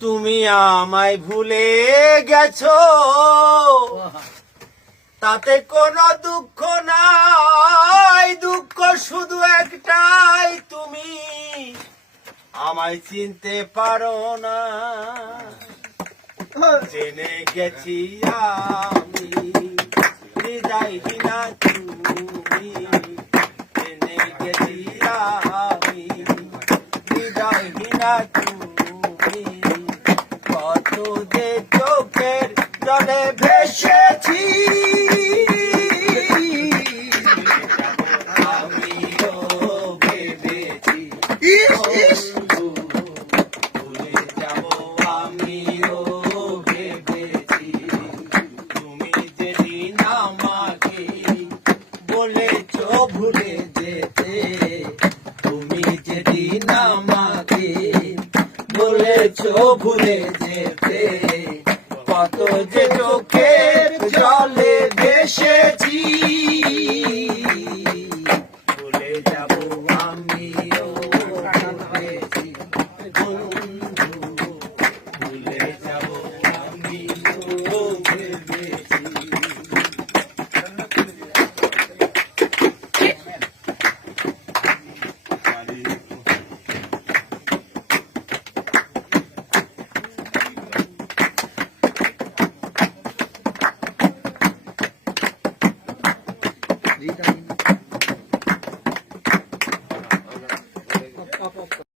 তুমি আমায় ভুলে গেছো, তাতে কোনো দুঃখ নাই, দুঃখ শুধু একটাই, তুমি আমায় চিনতে পারো না। জেনে গেছি আমি হৃদয়হীনা তুমি, জেনে গেছি আমি হৃদয়হীনা তুমি। কত যে চোখের জলে ভেসেছি, আমিও ভেবেছি ভুলে যাব, আমিও ভেবেছি। তুমি যেদিন আমাকে বলেছো ভুলে যেতে, তুমি যেদিন আমাকে বলেছো ভুলে যেতে, কত যে চোখের জলে ভেসেছি। ভুলে যাব